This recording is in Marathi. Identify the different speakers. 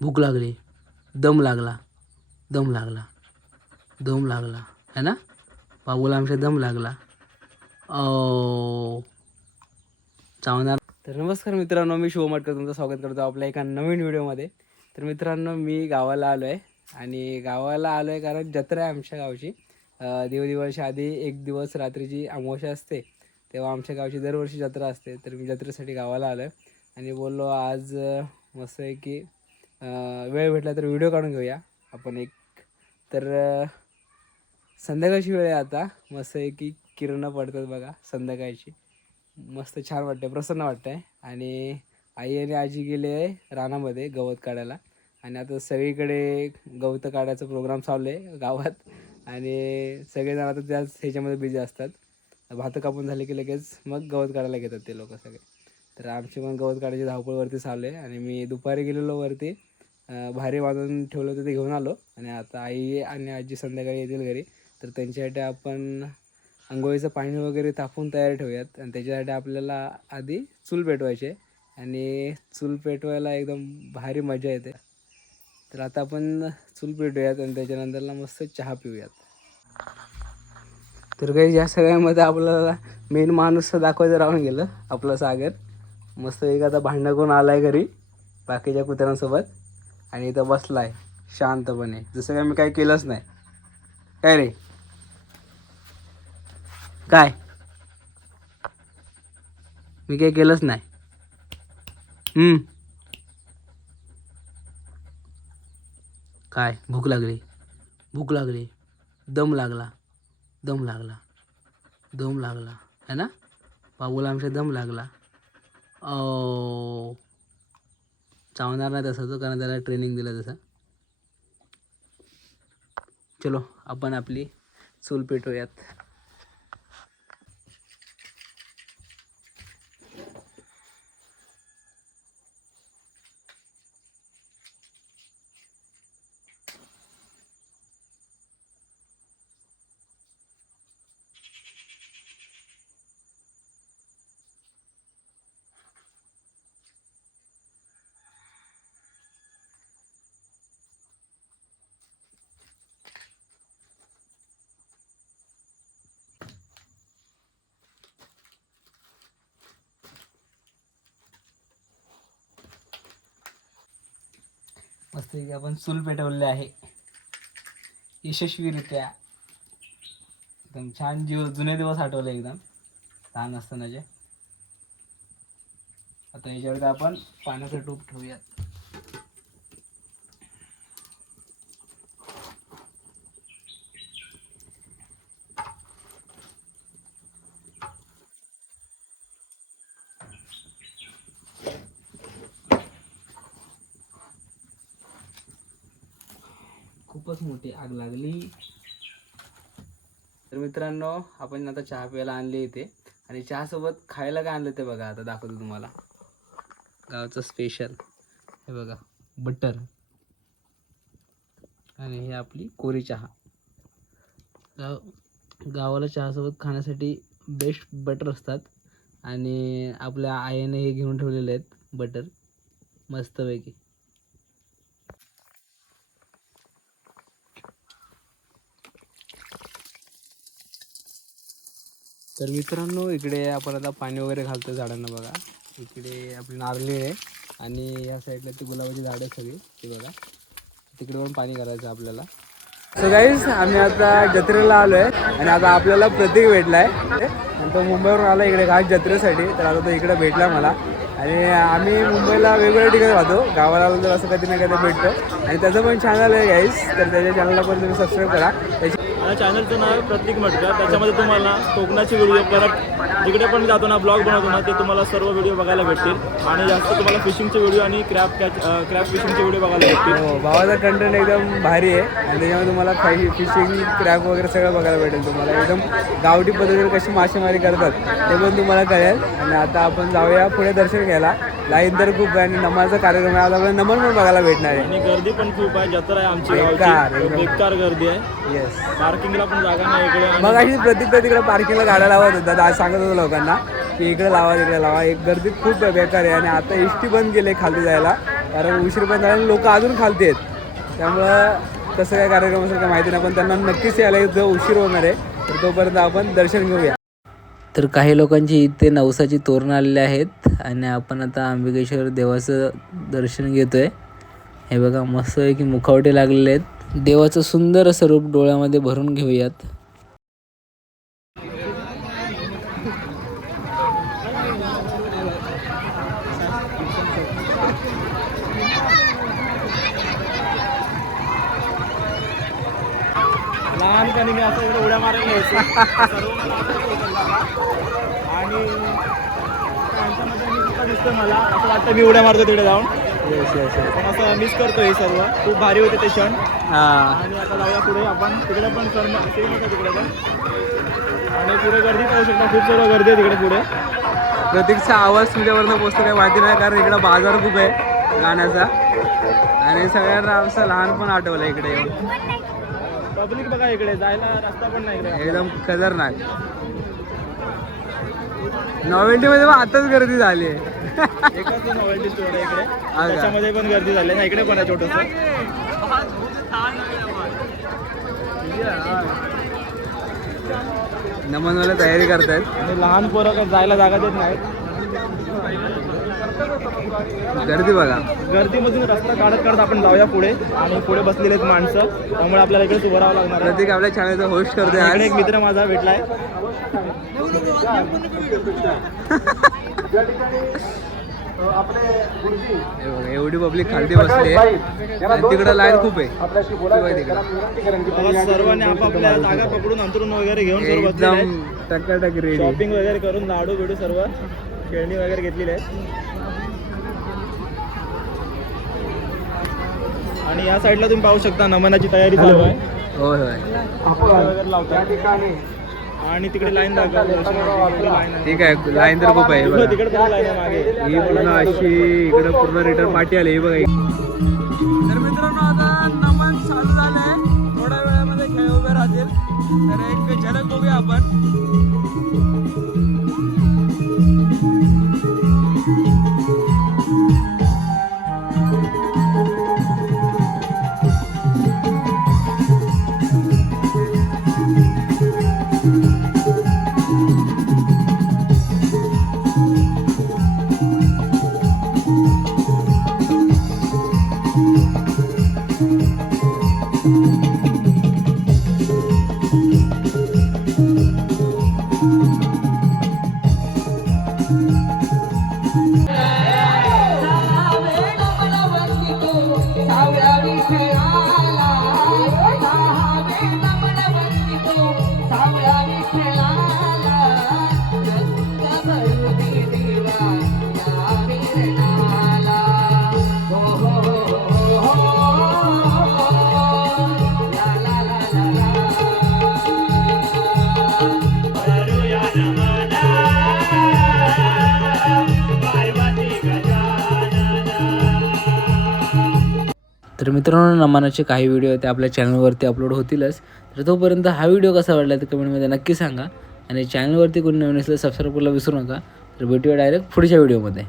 Speaker 1: भूक लागली. दम लागला. दम लागला. दम लागला. है ना? बाबूला आमच्या दम लागला. ओ चावणार तर नमस्कार मित्रांनो मी शिवमाटकर. तुमचं स्वागत करतो आपल्या एका नवीन व्हिडिओमध्ये. तर मित्रांनो मी गावाला आलो आहे आणि गावाला आलो आहे कारण जत्रा आहे आमच्या गावची. अं, देवदिवाळीच्या आधी एक दिवस रात्रीची अमावस्या असते तेव्हा आमच्या गावची दरवर्षी जत्रा असते. तर मी जत्रेसाठी गावाला आलो आहे आणि बोललो आज मस्त आहे की वेळ भेटला तर व्हिडिओ काढून घेऊया. आपण एक तर संध्याकाळची वेळ आहे आता. मस्त आहे की किरणं पडतात बघा संध्याकाळची. मस्त छान वाटतं प्रसन्न वाटतं आहे आणि आई आणि आजी गेले आहे रानामध्ये गवत काढायला. आणि आता सगळीकडे गवत काढायचा प्रोग्राम चालू आहे गावात. आणि सगळेजण आता त्याच ह्याच्यामध्ये बिझी असतात. भातं कापून झाले की लगेच मग गवत काढायला घेतात ते लोक सगळे. तर आमची पण गवत काढायची धावपळवरती चालू आहे. आणि मी दुपारी गेलेलो वरती. भारी बांधून ठेवलं होतं ते घेऊन आलो. आणि आता आई आणि आजी संध्याकाळी येतील घरी. तर त्यांच्यासाठी आपण आंघोळीचं पाणी वगैरे तापून तयार ठेवूयात. आणि त्याच्यासाठी आपल्याला आधी चूल पेटवायची. आहे आणि चूल पेटवायला एकदम भारी मजा येते. तर आता आपण चूल पेटूयात आणि त्याच्यानंतरला मस्त चहा पिऊयात. तर काही या सगळ्यामध्ये आपल्याला मेन माणूस दाखवायचं राहून गेलं आपलं सागर. मस्त एक आता भांडण करून आलाय घरी बाकीच्या कुत्र्यांसोबत. आणि इथं बसलाय शांतपणे. जसं काय मी काही केलंच नाही. काय रे? काय? मी काही केलंच नाही. हम्म. काय? भूक लागली. भूक लागली. दम लागला. दम लागला. दम लागला. है ना? बाबूला आमच्या दम लागला. ओ चावणार नाही तसं तो कारण त्याला ट्रेनिंग दिलं तसं. चलो आपण आपली चूल पेटवूयात मस्त आपण चूल पेटवले आहे. यशस्वीरित्या. एकदम छान जीव जुने दिवस आठवले एकदम. लहान असतानाचे. आता याच्यावरती आपण पाण्याचं टूप ठेवूयात. खूपच मोठी आग लागली. तर मित्रांनो आपण आता चहा प्यायला आणले इथे. आणि चहासोबत खायला काय आणलं ते बघा आता दाखवतो तुम्हाला. गावचं स्पेशल हे बघा बटर आणि हे आपली कोरी चहा. गाव गावाला चहासोबत खाण्यासाठी बेस्ट बटर असतात. आणि आपल्या आईने हे घेऊन ठेवलेले आहेत बटर मस्तपैकी. तर मित्रांनो इकडे आपण आता पाणी वगैरे घालतो झाडांना बघा. इकडे आपली नारळी आहे आणि या साईडला ती गुलाबाची झाडं आहे सगळी ती बघा. तिकडे पण पाणी करायचं आपल्याला. सो गाईज आम्ही आता जत्रेला आलो आहे आणि आता आपल्याला प्रतीक भेटला आहे तो मुंबईवरून आला इकडे खास जत्रेसाठी तर आता तो इकडे भेटला मला. आणि आम्ही मुंबईला वेगवेगळ्या ठिकाणी राहतो. गावाला आलो तर असं कधी ना कधी भेटतो. आणि त्याचं पण चॅनल आहे गाईज तर त्याच्या चॅनलला पण तुम्ही सबस्क्राईब करा. त्याची
Speaker 2: या चॅनलचं नाव प्रतीक मटकर त्याच्यामध्ये तुम्हाला कोकणाचे व्हिडिओ परत जिकडे पण जातो ना ब्लॉग बनवतो ना ते तुम्हाला सर्व व्हिडिओ बघायला भेटतील. आणि जास्त तुम्हाला फिशिंगचे व्हिडिओ आणि क्रॅप कॅच क्रॅप फिशिंगचे व्हिडिओ बघायला भेटतील.
Speaker 1: हो भावाचा कंटेंट एकदम भारी आहे. आणि त्याच्यामध्ये तुम्हाला काही फिशिंग क्रॅप वगैरे सगळं बघायला भेटेल तुम्हाला. एकदम गावठी पद्धतीने कशी मासेमारी करतात ते पण तुम्हाला कळेल. आणि आता आपण जाऊया पुढे दर्शन घ्यायला. लाईन तर खूप आहे आणि नमाचा कार्यक्रम आहे. आज आपल्याला नमन पण बघायला भेटणार आहे.
Speaker 2: आणि गर्दी पण खूप आहे. जत्रा आहे आमची
Speaker 1: बेकार,
Speaker 2: गावची.
Speaker 1: एकदम.
Speaker 2: बेकार गर्दी आहे.
Speaker 1: येस
Speaker 2: पार्किंगला पण जागा नाही इकडे आणि
Speaker 1: मग अशी प्रतीक तर तिकडे पार्किंगला गाड्या लावत होता आज सांगत होतो लोकांना की इकडे लावा तिकडे लावा. एक गर्दी खूप बेकार आहे आणि आता एस टी बंद केले खाली जायला. कारण उशीर बंद झाला आणि लोक अजून खालती आहेत. त्यामुळं कसं काय कार्यक्रम असेल काय माहिती नाही पण त्यांना नक्कीच यायला इथं उशीर होणार आहे. तर तोपर्यंत आपण दर्शन घेऊया. तर काही लोकांची इथे नवसाची तोरण आलेली आहेत आणि आपण आता अंबिकेश्वर देवाचं दर्शन घेतो आहे हे बघा मस्त आहे की मुखवटे लागलेले आहेत. देवाचं सुंदर असं रूप डोळ्यामध्ये भरून घेऊयात
Speaker 2: लहानपणी मी असं इकडे उड्या मारायला यायचो सर्व मला. आणि त्यांच्यामध्ये दिसतोय मला. असं वाटतं मी उड्या मारतो तिकडे जाऊन.
Speaker 1: येस येस
Speaker 2: पण असं मिस करतो हे सर्व. खूप भारी होते ते क्षण.
Speaker 1: हां.
Speaker 2: आणि आता जाऊया पुढे. आपण तिकडे पण सर तिकडे पण. आणि पुढे गर्दी पाहू शकता. खूप सर्व गर्दी आहे तिकडे पुढे.
Speaker 1: प्रतीकचा आवाज तुझ्यापर्यंत पोचतो काही माहिती नाही कारण इकडं बाजार खूप आहे गाण्याचा. आणि सगळ्यांना आमचं लहानपण आठवलं इकडे येऊन.
Speaker 2: पब्लिक बघा इकडे जायला रस्ता पण नाही इकडे
Speaker 1: एकदम खतरनाक. नॉवेल्टीमध्ये पण आताच गर्दी झाली आहे.
Speaker 2: एकच नोवेल्टी स्टोर आहे इकडे.
Speaker 1: का?
Speaker 2: त्याच्यामध्ये पण गर्दी झाली ना इकडे पण आहे छोटंसं.
Speaker 1: नमनवाला तयारी करतायत.
Speaker 2: आणि लहान पोरं काय जायला जागा देत नाहीत.
Speaker 1: गर्दी बघा.
Speaker 2: गर्दीमधून रस्ता काढत काढत आपण जाऊया पुढे. आणि पुढे बसलेले आहेत माणसं. त्यामुळे आपल्याला इकडेच उभं राहावं लागणार आहे.
Speaker 1: प्रतीक आपल्या चॅनलचा होस्ट करतोय
Speaker 2: इकडे
Speaker 1: आज.
Speaker 2: एक मित्र माझा भेटलाय.
Speaker 1: हे बघा, एवढी पब्लिक खालती बसली आहे. आणि तिकडं लाईन खूप आहे. आहे तिकडं.
Speaker 2: बघा, सर्वांनी आपापल्या जागा पकडून अंतरून वगैरे घेऊन सर्व बसलेले
Speaker 1: एकदम
Speaker 2: आहेत
Speaker 1: टकाटक रेडी
Speaker 2: शॉपिंग वगैरे करून लाडू बिडू सर्व खेळणी वगैरे घेतलेली आहेत. आणि या साईडला तुम्ही पाहू शकता नमनाची तयारी चालू आहे.
Speaker 1: होय होय.
Speaker 2: वगैरे लावतात आणि तिकडे लाईन दाखवा.
Speaker 1: ठीक आहे लाईन तर खूप आहे हे बघा.
Speaker 2: तिकडे पण आहे मागे.
Speaker 1: ही पूर्ण अशी इकडं पूर्ण रिटर्न पार्टी आली हे बघा. तर मित्रांनो आता नमन चालू झालंय. थोड्या वेळामध्ये खेळ उभे राहतील. तर एक झलक बघूया आपण. तर मित्रांनो नमनाचे काही व्हिडिओ ते आपल्या चॅनलवरती अपलोड होतीलच. तर तोपर्यंत हा व्हिडिओ कसा वाटला ते कमेंटमध्ये नक्की सांगा. आणि चॅनलवरती कोणी नवीन असलं सबस्क्राईब करायला विसरू नका. तर भेटूया डायरेक्ट पुढच्या व्हिडिओमध्ये